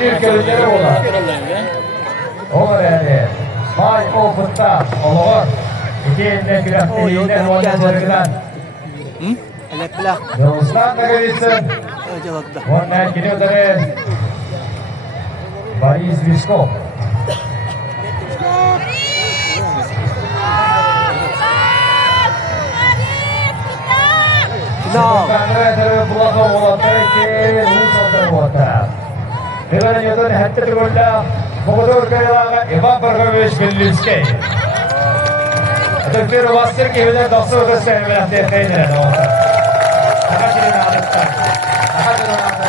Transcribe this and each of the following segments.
ikinci ülkeleri olan. Olur yani. Bay Open'da olur. İki eline kürehteliğinden oynayacaklar. Elepla. Yavuzdan da görüyorsun. Ondan gidiyorlar. Boris Viskov. Final. Dengan nyata hatta tergoda motor kaya Ivan Perkovic Bilinski. Atau फिर वास्तर के वजह दसों दस से मिला देते हैं ना होता. Agak jadi nalar. Agak jadi nalar.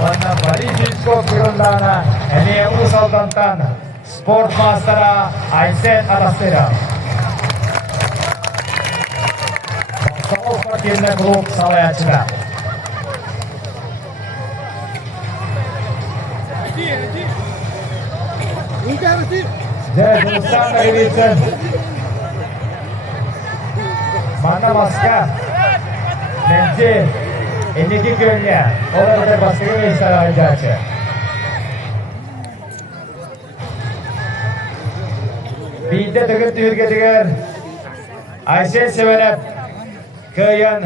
Warna Boris Viskov kirundana. Ini usul tentang sport master Aisen Anastera. Soal perkiraan grup Salaya Cina. Jadi usaha dari Vincent. Mana masker? Nanti ini kikirnya. Orang ada masker ini salah aja. Binde dekat Türkiye'de Ayşe sevenep kayan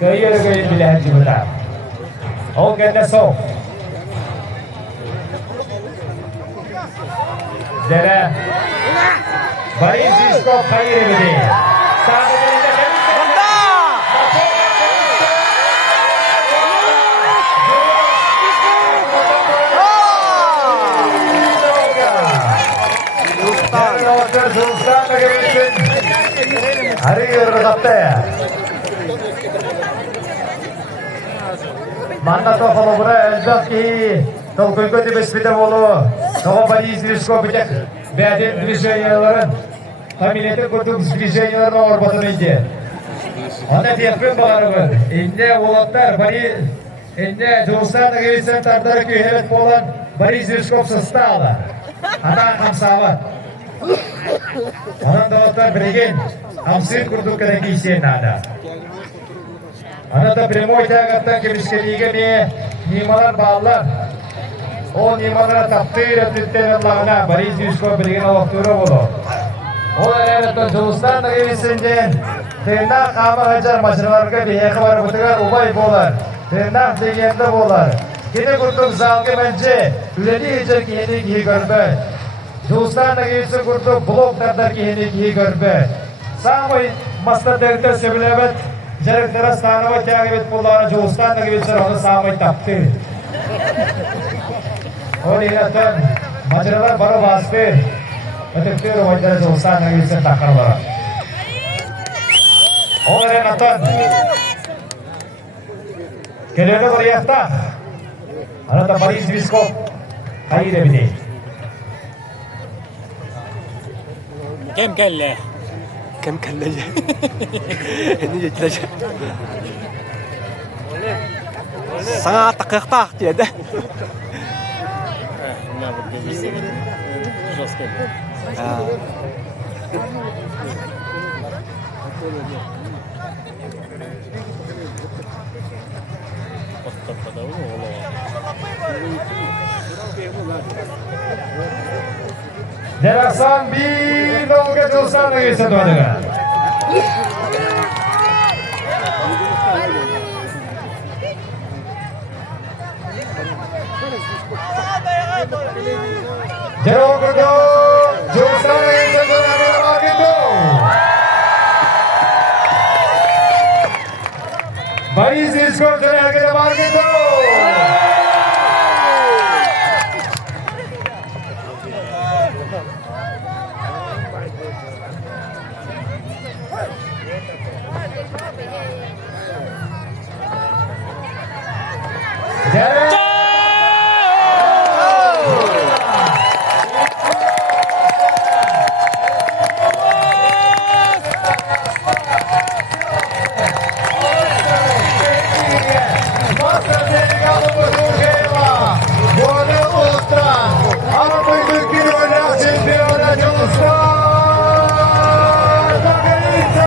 bilen cümle. O kendine sok. Dere Boris Viskov hayır biri. Hari berkata ya. Mana tu kalau berada elbet ki kalau kau ikut bersepeda bolu, kalau Boris Viskov bijak beradil движенияларын, familiyeti kutup движенияларын ağır batırınca. Ona tepkin bağırır. İnce oğlatlar Boris, ince Joğuzlar'da gelirsen tartları köyhemet olan Boris Viskov sıstığa. Ana kamsavat. Onun doğatlar biregen, hamsir kurduk kadar kişiyen ada. Ana da primoy tağattan kemişkeliğe nimalar bağlar. O nimalara taptır ettikten Allah'ına Boris Viskov biregen oğuktura olur. O arada Joğuzlar'da gelirsince tırnak kama hacar maçılarga bir ekvar butıgar ubay bolar. Tırnak degende bolar. Kini kurduk zalgı bence üleli hicir ki yeni giyi görbe. Joğuzlar'da gelirsin kurduk blok dardar ki yeni giyi görbe. Samay masta dertte sebilebet Jarıklara stanava kâgibet bullarına Joğuzlar'da gelirsin onu samay taptır. O niyatan maçılar bana bastı. Öteki romancara Joğuzlar'da gelirsin takarlara. O Renatan Kelele oraya Anata Boris Viskov hayır ebedi. Kem kelle. Kem kelle. Ini jelas. Sangat takıkta diye de. Derasan bir nolga Joğuzlar'da gelirsin doğadına. Jauh kedua, Joğuzlar'da gelirsin doğadına markendo. Boris Viskov doğadına markendo.